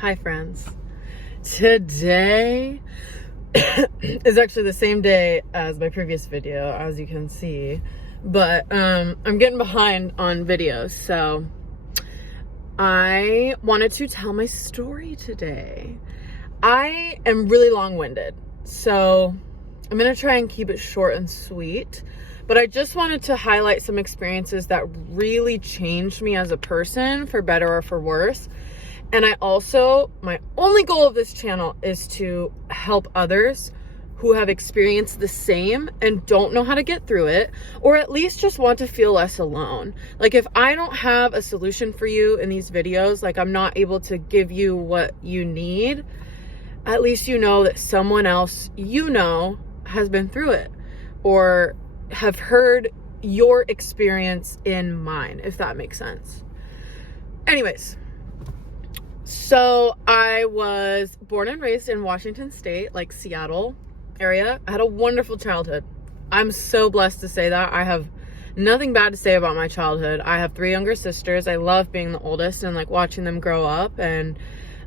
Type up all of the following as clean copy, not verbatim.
Hi friends. Today is actually the same day as my previous video, as you can see, but I'm getting behind on videos, so I wanted to tell my story today. I am really long-winded, so I'm gonna try and keep it short and sweet, but I just wanted to highlight some experiences that really changed me as a person, for better or for worse. And my only goal of this channel is to help others who have experienced the same and don't know how to get through it, or at least just want to feel less alone. Like, if I don't have a solution for you in these videos, like I'm not able to give you what you need, at least you know that someone else has been through it, or have heard your experience in mine, if that makes sense. Anyways. So I was born and raised in Washington State, like Seattle area. I had a wonderful childhood. I'm so blessed to say that. I have nothing bad to say about my childhood. I have 3 younger sisters. I love being the oldest and like watching them grow up. And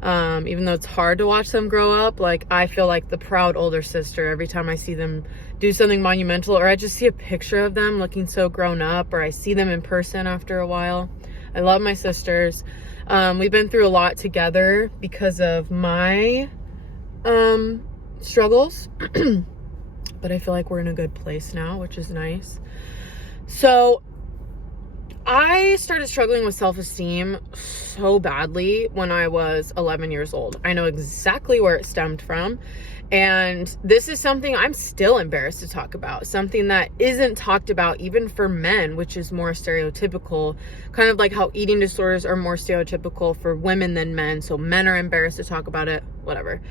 even though it's hard to watch them grow up, like I feel like the proud older sister every time I see them do something monumental, or I just see a picture of them looking so grown up, or I see them in person after a while. I love my sisters. We've been through a lot together because of my struggles, but I feel like we're in a good place now, which is nice. So I started struggling with self-esteem so badly when I was 11 years old. I know exactly where it stemmed from. And this is something I'm still embarrassed to talk about, something that isn't talked about even for men, which is more stereotypical, kind of like how eating disorders are more stereotypical for women than men. So men are embarrassed to talk about it, whatever.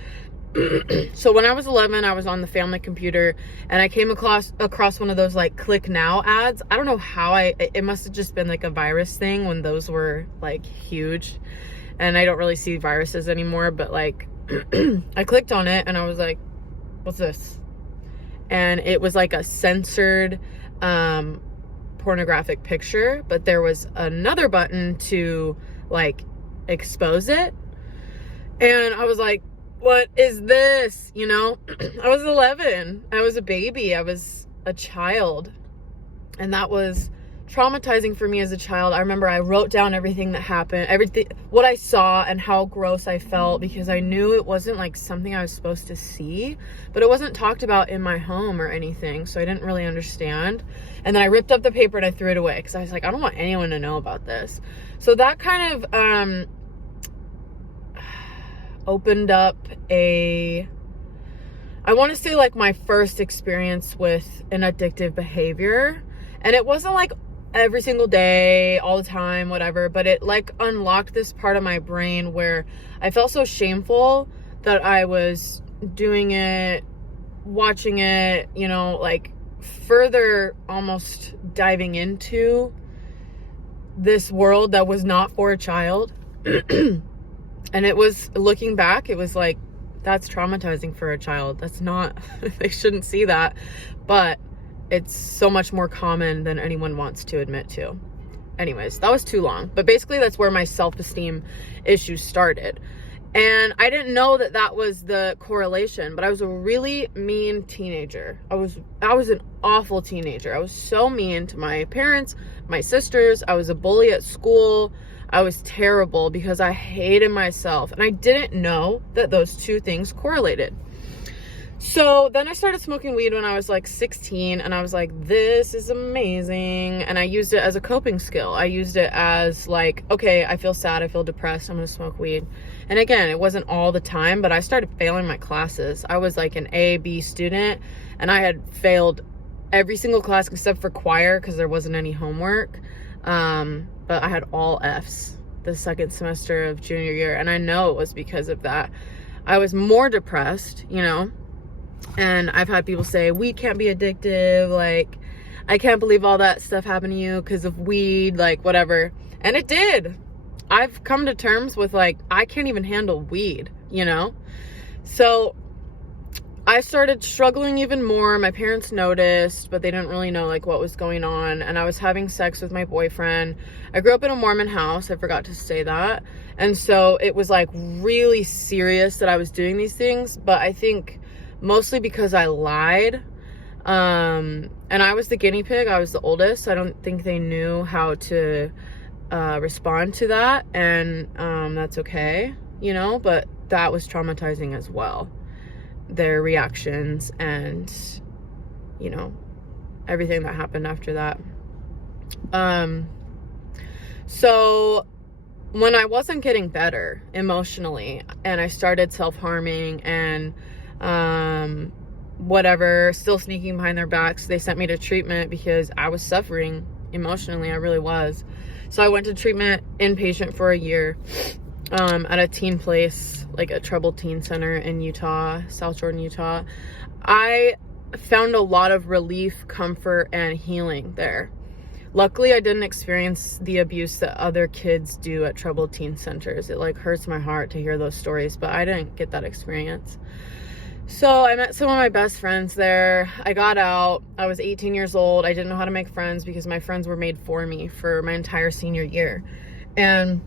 So when I was 11, I was on the family computer and I came across one of those like click now ads. I don't know how it must have just been like a virus thing when those were like huge, and I don't really see viruses anymore, but like I clicked on it and I was like, what's this? And it was like a censored pornographic picture, but there was another button to like expose it. And I was like, what is this? You know, I was 11. I was a baby. I was a child. And that was traumatizing for me as a child. I remember I wrote down everything that happened, what I saw and how gross I felt, because I knew it wasn't like something I was supposed to see, but it wasn't talked about in my home or anything. So I didn't really understand. And then I ripped up the paper and I threw it away because I was like, I don't want anyone to know about this. So that kind of, opened up I want to say like my first experience with an addictive behavior. And it wasn't like every single day, all the time, whatever, but it like unlocked this part of my brain where I felt so shameful that I was doing it, watching it, you know, like further almost diving into this world that was not for a child. And it was, looking back, it was like, that's traumatizing for a child. That's not, they shouldn't see that, but it's so much more common than anyone wants to admit to. Anyways, that was too long, but basically that's where my self-esteem issues started. And I didn't know that that was the correlation, but I was a really mean teenager. I was an awful teenager. I was so mean to my parents, my sisters. I was a bully at school. I was terrible because I hated myself, and I didn't know that those two things correlated. So then I started smoking weed when I was like 16, and I was like, this is amazing. And I used it as a coping skill. I used it as like, okay, I feel sad, I feel depressed, I'm gonna smoke weed. And again, it wasn't all the time, but I started failing my classes. I was like an A, B student, and I had failed every single class except for choir because there wasn't any homework. But I had all Fs the second semester of junior year, and I know it was because of that. I was more depressed, you know. And I've had people say, weed can't be addictive, like, I can't believe all that stuff happened to you because of weed, like, whatever. And it did. I've come to terms with, like, I can't even handle weed, you know? So I started struggling even more. My parents noticed, but they didn't really know, like, what was going on. And I was having sex with my boyfriend. I grew up in a Mormon house. I forgot to say that. And so it was like really serious that I was doing these things, but I think mostly because I lied. And I was the guinea pig. I was the oldest. I don't think they knew how to respond to that, and that's okay, you know, but that was traumatizing as well, their reactions and, you know, everything that happened after that. So when I wasn't getting better emotionally and I started self-harming and whatever, still sneaking behind their backs, they sent me to treatment because I was suffering emotionally. I really was. So I went to treatment inpatient for a year at a teen place, like a troubled teen center in Utah, South Jordan, Utah. I found a lot of relief, comfort, and healing there. Luckily, I didn't experience the abuse that other kids do at troubled teen centers. It like hurts my heart to hear those stories, but I didn't get that experience. So I met some of my best friends there. I got out. I was 18 years old. I didn't know how to make friends because my friends were made for me for my entire senior year. And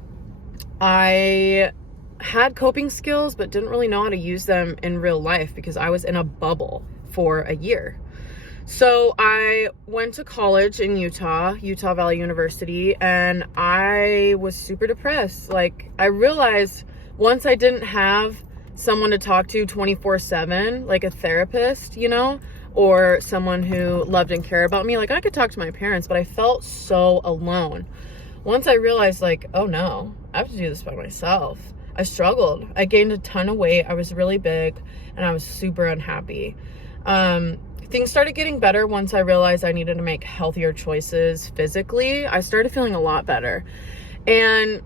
I had coping skills, but didn't really know how to use them in real life because I was in a bubble for a year. So I went to college in Utah Valley University, and I was super depressed. Like, I realized once I didn't have someone to talk to 24/7, like a therapist, you know, or someone who loved and cared about me. Like, I could talk to my parents, but I felt so alone. Once I realized, like, oh no, I have to do this by myself. I struggled. I gained a ton of weight. I was really big, and I was super unhappy. Things started getting better once I realized I needed to make healthier choices physically. I started feeling a lot better. And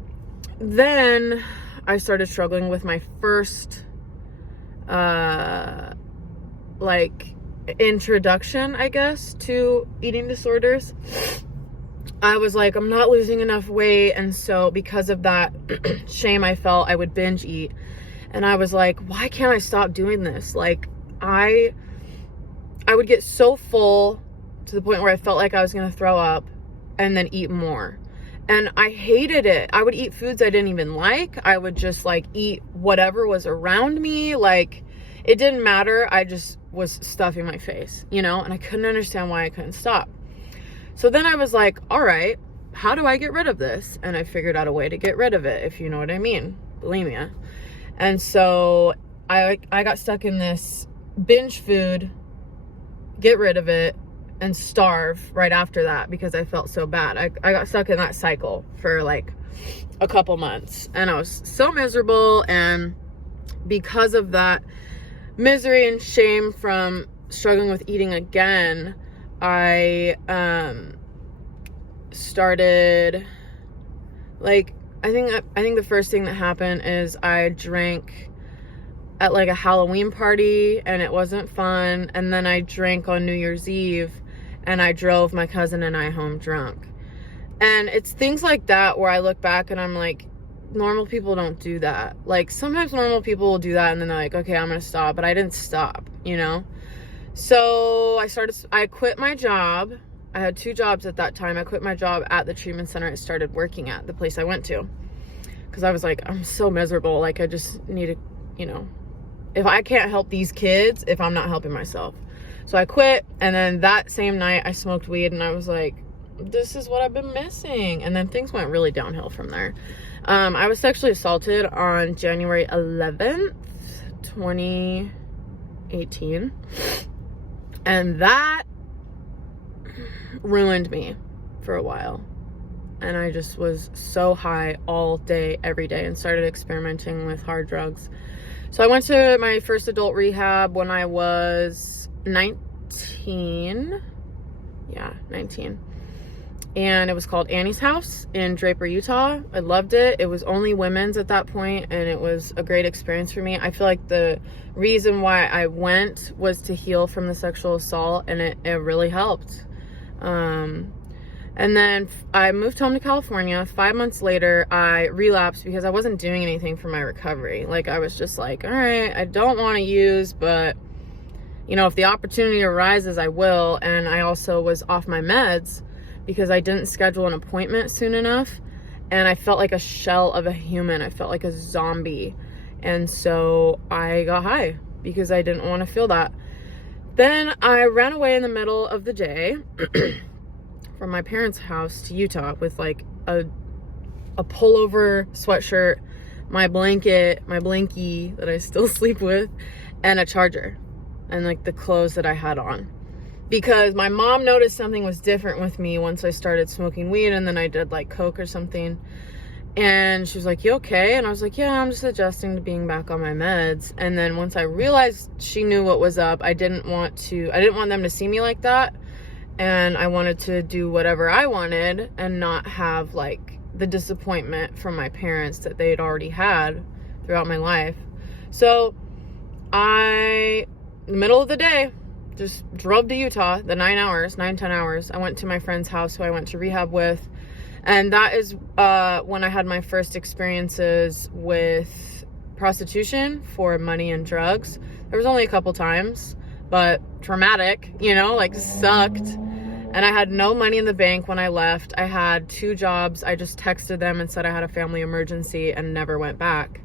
then I started struggling with my first, like, introduction, I guess, to eating disorders. I was like, I'm not losing enough weight. And so because of that shame I felt, I would binge eat. And I was like, why can't I stop doing this? Like, I would get so full to the point where I felt like I was going to throw up and then eat more. And I hated it. I would eat foods I didn't even like. I would just like eat whatever was around me. Like, it didn't matter. I just was stuffing my face, you know, and I couldn't understand why I couldn't stop. So then I was like, all right, how do I get rid of this? And I figured out a way to get rid of it, if you know what I mean. Bulimia. And so I got stuck in this binge food, get rid of it, and starve right after that because I felt so bad. I got stuck in that cycle for like a couple months, and I was so miserable. And because of that misery and shame from struggling with eating again, I started, like, I think the first thing that happened is I drank at like a Halloween party, and it wasn't fun. And then I drank on New Year's Eve, and I drove my cousin and I home drunk. And it's things like that where I look back and I'm like, normal people don't do that. Like, sometimes normal people will do that and then they're like, okay, I'm gonna stop. But I didn't stop, you know? So I quit my job. I had 2 jobs at that time. I quit my job at the treatment center I started working at, the place I went to. Because I was like, I'm so miserable. Like, I just need to, you know, if I can't help these kids, if I'm not helping myself. So I quit, and then that same night I smoked weed, and I was like, this is what I've been missing. And then things went really downhill from there. I was sexually assaulted on January 11th, 2018. And that ruined me for a while. And I just was so high all day, every day, and started experimenting with hard drugs. So I went to my first adult rehab when I was 19. Yeah, 19. And it was called Annie's House in Draper, Utah. I loved it. It was only women's at that point, and it was a great experience for me. I feel like the reason why I went was to heal from the sexual assault, and it really helped. And then I moved home to California. 5 months later, I relapsed because I wasn't doing anything for my recovery. Like, I was just like, all right, I don't want to use, but, you know, if the opportunity arises, I will. And I also was off my meds because I didn't schedule an appointment soon enough. and I felt like a shell of a human. I felt like a zombie. And so I got high because I didn't want to feel that. Then I ran away in the middle of the day from my parents' house to Utah with like a pullover sweatshirt, my blanket, my blankie that I still sleep with, and a charger, and like the clothes that I had on. Because my mom noticed something was different with me once I started smoking weed, and then I did like coke or something. And she was like, you okay? And I was like, yeah, I'm just adjusting to being back on my meds. And then once I realized she knew what was up, I didn't want them to see me like that. And I wanted to do whatever I wanted and not have like the disappointment from my parents that they'd already had throughout my life. So in the middle of the day, just drove to Utah, the 10 hours. I went to my friend's house who I went to rehab with. And that is when I had my first experiences with prostitution for money and drugs. There was only a couple times, but traumatic, like sucked. And I had no money in the bank when I left. I had 2 jobs. I just texted them and said I had a family emergency and never went back.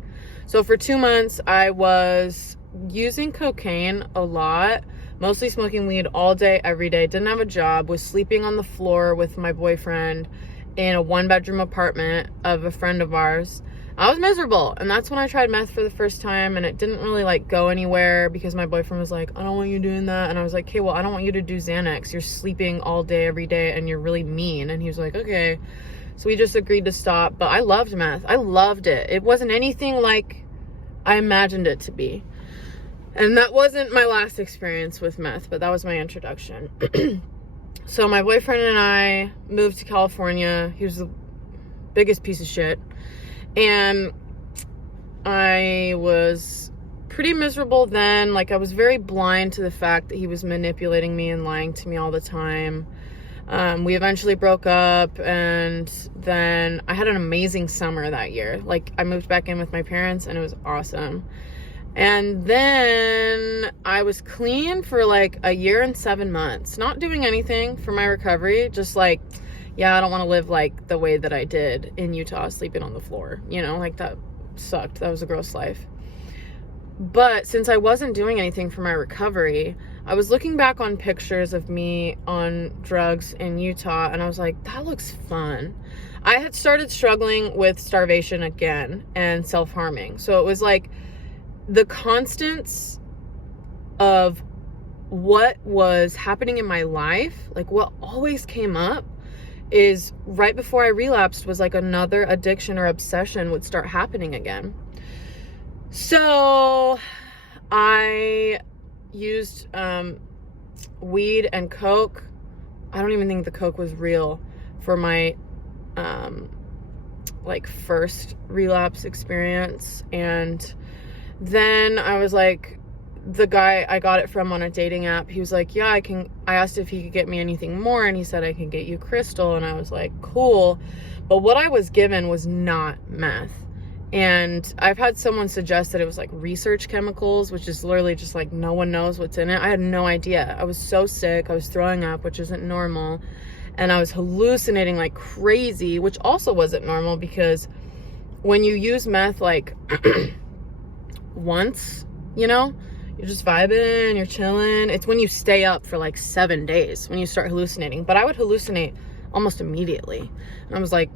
So for 2 months, I was using cocaine a lot, mostly smoking weed all day, every day. Didn't have a job, was sleeping on the floor with my boyfriend in a 1-bedroom apartment of a friend of ours. I was miserable, and that's when I tried meth for the first time, and it didn't really like go anywhere because my boyfriend was like, I don't want you doing that. And I was like, okay, well, I don't want you to do Xanax. You're sleeping all day, every day, and you're really mean. And he was like, okay. So we just agreed to stop, but I loved meth. I loved it. It wasn't anything like I imagined it to be. And that wasn't my last experience with meth, but that was my introduction. So my boyfriend and I moved to California. He was the biggest piece of shit. And I was pretty miserable then. Like, I was very blind to the fact that he was manipulating me and lying to me all the time. We eventually broke up, and then I had an amazing summer that year. Like, I moved back in with my parents, and it was awesome. And then I was clean for like a year and 7 months, not doing anything for my recovery. Just like, yeah, I don't want to live like the way that I did in Utah, sleeping on the floor, like that sucked. That was a gross life. But since I wasn't doing anything for my recovery, I was looking back on pictures of me on drugs in Utah, and I was like, that looks fun. I had started struggling with starvation again and self-harming. So it was like, the constants of what was happening in my life, like what always came up is right before I relapsed was like another addiction or obsession would start happening again. So I used weed and coke. I don't even think the coke was real for my like first relapse experience. And then I was like, the guy I got it from on a dating app, he was like, yeah, I asked if he could get me anything more, and he said, I can get you crystal. And I was like, cool. But what I was given was not meth. And I've had someone suggest that it was like research chemicals, which is literally just like no one knows what's in it. I had no idea. I was so sick. I was throwing up, which isn't normal. And I was hallucinating like crazy, which also wasn't normal, because when you use meth like once, you're just vibing, you're chilling. It's when you stay up for like 7 days when you start hallucinating. But I would hallucinate almost immediately. And I was like,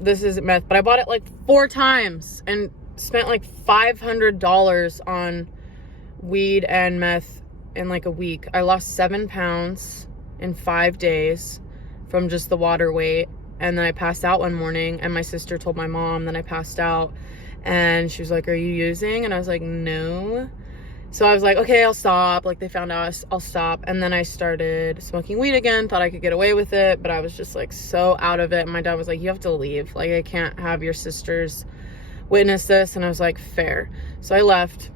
this isn't meth. But I bought it like 4 times and spent like $500 on weed and meth in like a week. I lost 7 pounds in 5 days from just the water weight. And then I passed out one morning, and my sister told my mom that I passed out. And she was like, are you using? And I was like, no. So I was like, okay, I'll stop. Like, they found out, I'll stop. And then I started smoking weed again, thought I could get away with it, but I was just like so out of it. And my dad was like, you have to leave. Like, I can't have your sisters witness this. And I was like, fair. So I left,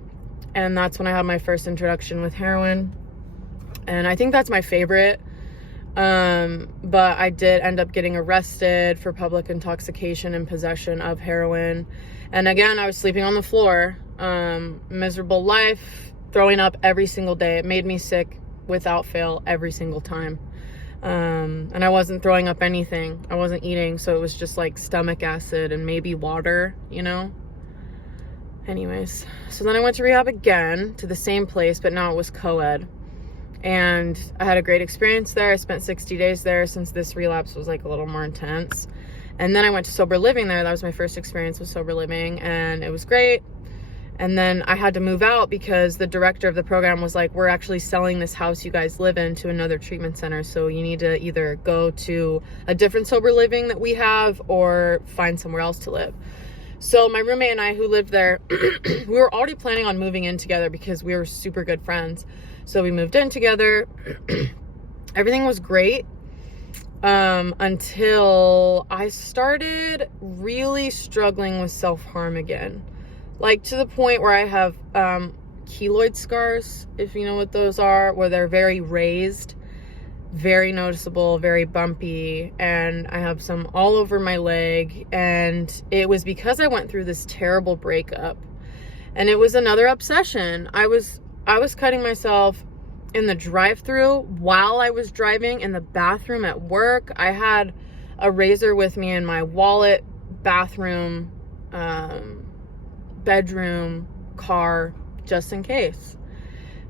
and that's when I had my first introduction with heroin. And I think that's my favorite. But I did end up getting arrested for public intoxication and possession of heroin. And again, I was sleeping on the floor, miserable life, throwing up every single day. It made me sick without fail every single time. And I wasn't throwing up anything. I wasn't eating, so it was just like stomach acid and maybe water, you know? Anyways, so then I went to rehab again to the same place, but now it was co-ed. And I had a great experience there. I spent 60 days there since this relapse was like a little more intense. And then I went to sober living there. That was my first experience with sober living, and it was great. And then I had to move out because the director of the program was like, we're actually selling this house you guys live in to another treatment center. So you need to either go to a different sober living that we have or find somewhere else to live. So my roommate and I, who lived there, we were already planning on moving in together because we were super good friends. So we moved in together. Everything was great until I started really struggling with self-harm again. Like to the point where I have keloid scars, if you know what those are, where they're very raised, very noticeable, very bumpy, and I have some all over my leg. And it was because I went through this terrible breakup, and it was another obsession. I was cutting myself in the drive-thru while I was driving, in the bathroom at work. I had a razor with me in my wallet, bathroom, bedroom, car, just in case.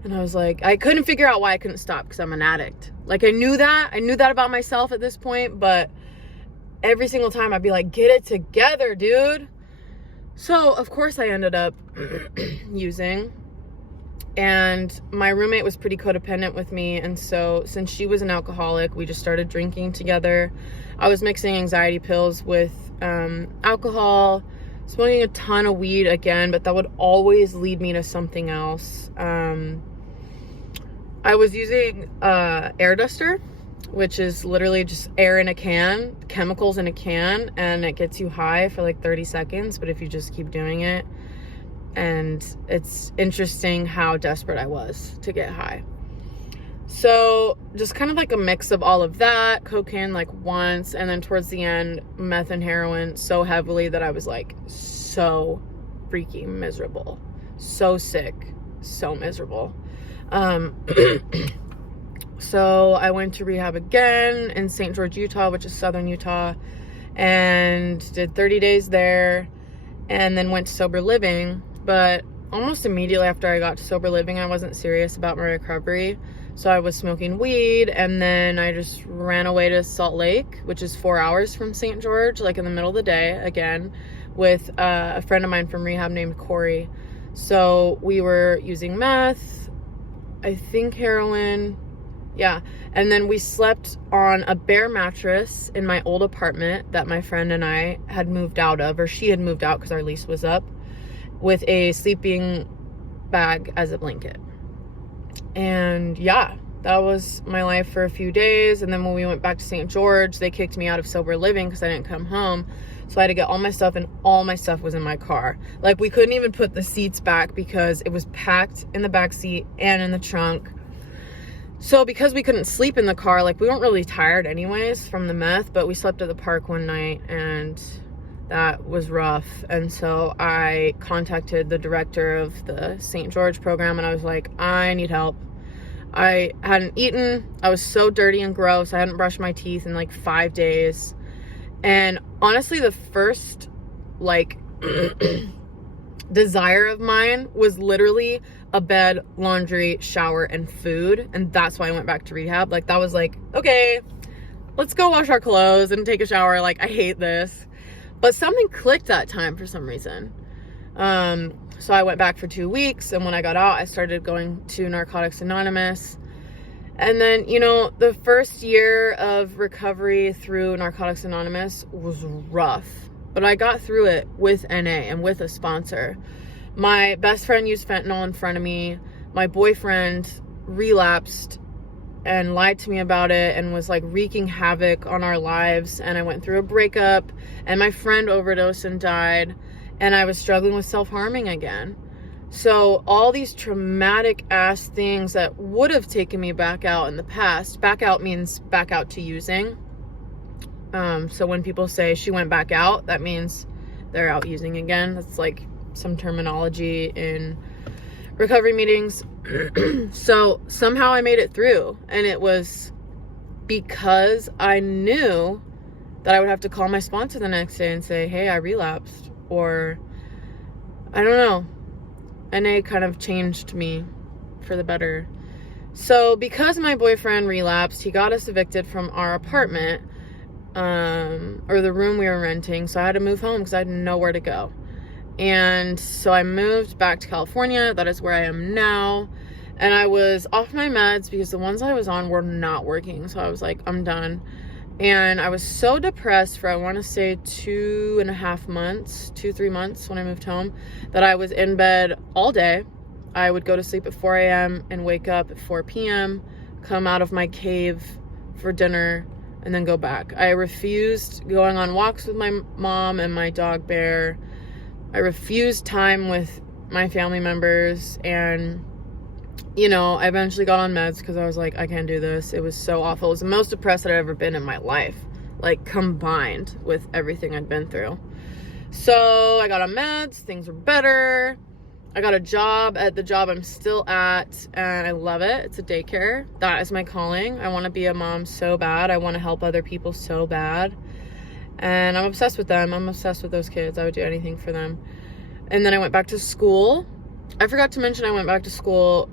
And I was like, I couldn't figure out why I couldn't stop, because I'm an addict. Like I knew that about myself at this point, but every single time I'd be like, get it together, dude. So of course I ended up using, and my roommate was pretty codependent with me. And so since she was an alcoholic, we just started drinking together. I was mixing anxiety pills with alcohol, smoking a ton of weed again, but that would always lead me to something else. I was using air duster, which is literally just air in a can, chemicals in a can, and it gets you high for like 30 seconds, but if you just keep doing it. And it's interesting how desperate I was to get high. So just kind of like a mix of all of that, cocaine like once, and then towards the end, meth and heroin so heavily that I was like so freaking miserable, so sick, so miserable. So I went to rehab again in St. George, Utah, which is southern Utah, and did 30 days there, and then went to sober living. But almost immediately after I got to sober living, I wasn't serious about my recovery. So I was smoking weed, and then I just ran away to Salt Lake, which is 4 hours from St. George, like in the middle of the day again, with a friend of mine from rehab named Corey. So we were using meth, I think heroin, yeah. And then we slept on a bare mattress in my old apartment that my friend and I had moved out of, or she had moved out because our lease was up, with a sleeping bag as a blanket. And yeah, that was my life for a few days. And then when we went back to St. George, they kicked me out of sober living because I didn't come home. So I had to get all my stuff, and all my stuff was in my car. Like we couldn't even put the seats back because it was packed in the back seat and in the trunk. So because we couldn't sleep in the car, like we weren't really tired anyways from the meth, but we slept at the park one night, and that was rough. And so I contacted the director of the St. George program, and I was like, I need help. I hadn't eaten. I was so dirty and gross. I hadn't brushed my teeth in like 5 days. And honestly, the first like desire of mine was literally a bed, laundry, shower, and food. And that's why I went back to rehab. Like that was like, okay, let's go wash our clothes and take a shower. Like I hate this. But something clicked that time for some reason. So I went back for 2 weeks, and when I got out, I started going to Narcotics Anonymous. And then, you know, the first year of recovery through Narcotics Anonymous was rough, but I got through it with NA and with a sponsor. My best friend used fentanyl in front of me. My boyfriend relapsed and lied to me about it and was like wreaking havoc on our lives. And I went through a breakup, and my friend overdosed and died, and I was struggling with self-harming again. So all these traumatic ass things that would have taken me back out in the past, back out means back out to using. So when people say she went back out, that means they're out using again. That's like some terminology in recovery meetings. So somehow I made it through, and it was because I knew that I would have to call my sponsor the next day and say, hey, I relapsed, or I don't know. NA kind of changed me for the better. So because my boyfriend relapsed, he got us evicted from our apartment, or the room we were renting. So I had to move home because I had nowhere to go. And so I moved back to California. That is where I am now. And I was off my meds because the ones I was on were not working. So I was like, I'm done. And I was so depressed for, I want to say 2.5 months, 2-3 months when I moved home, that I was in bed all day. I would go to sleep at 4 a.m. and wake up at 4 p.m., come out of my cave for dinner, and then go back. I refused going on walks with my mom and my dog Bear. I refused time with my family members, and you know, I eventually got on meds because I was like, I can't do this. It was so awful. It was the most depressed I'd ever been in my life, like combined with everything I'd been through. So I got on meds, things were better. I got a job at the job I'm still at, and I love it. It's a daycare. That is my calling. I want to be a mom so bad. I want to help other people so bad. And I'm obsessed with them. I'm obsessed with those kids. I would do anything for them. And then I went back to school. I forgot to mention I went back to school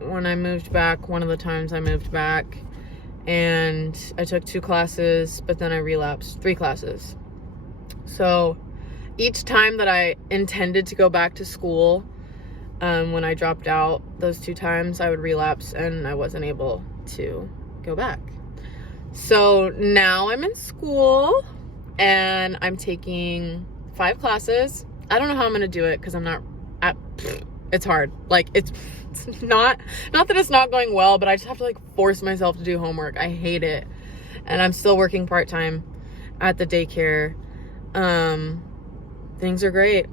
when I moved back, one of the times I moved back, and I took 2 classes, but then I relapsed 3 classes. So each time that I intended to go back to school, when I dropped out those 2 times, I would relapse and I wasn't able to go back. So now I'm in school and I'm taking 5 classes. I don't know how I'm gonna do it because I'm not it's hard. Like it's not that it's not going well, but I just have to like force myself to do homework. I hate it. And I'm still working part-time at the daycare. Things are great.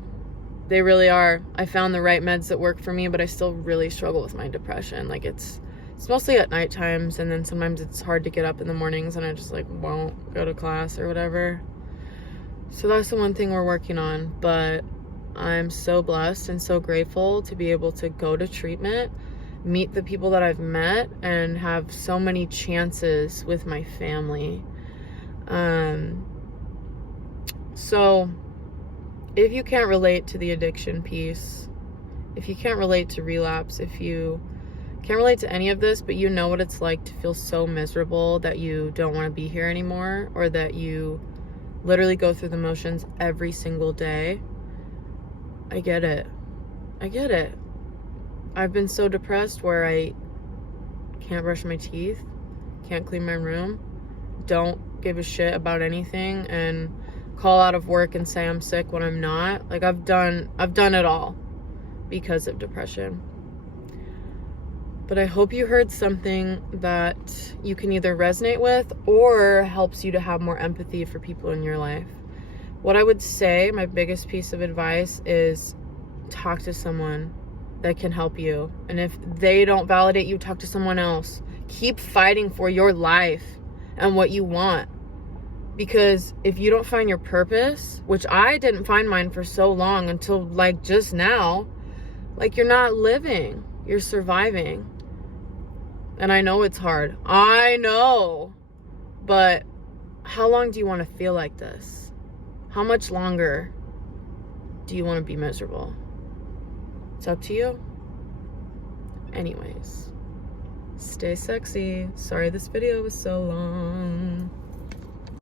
They really are. I found the right meds that work for me, but I still really struggle with my depression. Like it's mostly at night times, and then sometimes it's hard to get up in the mornings and I just like won't go to class or whatever. So that's the one thing we're working on, but I'm so blessed and so grateful to be able to go to treatment, meet the people that I've met, and have so many chances with my family. So if you can't relate to the addiction piece, if you can't relate to relapse, if you can't relate to any of this, but you know what it's like to feel so miserable that you don't want to be here anymore, or that you literally go through the motions every single day, I get it. I get it. I've been so depressed where I can't brush my teeth, can't clean my room, don't give a shit about anything, and call out of work and say I'm sick when I'm not. Like I've done it all because of depression. But I hope you heard something that you can either resonate with or helps you to have more empathy for people in your life. What I would say, my biggest piece of advice, is talk to someone that can help you. And if they don't validate you, talk to someone else. Keep fighting for your life and what you want. Because if you don't find your purpose, which I didn't find mine for so long until like just now, like you're not living, you're surviving. And I know it's hard. I know. But how long do you want to feel like this? How much longer do you want to be miserable? It's up to you. Anyways, stay sexy. Sorry this video was so long.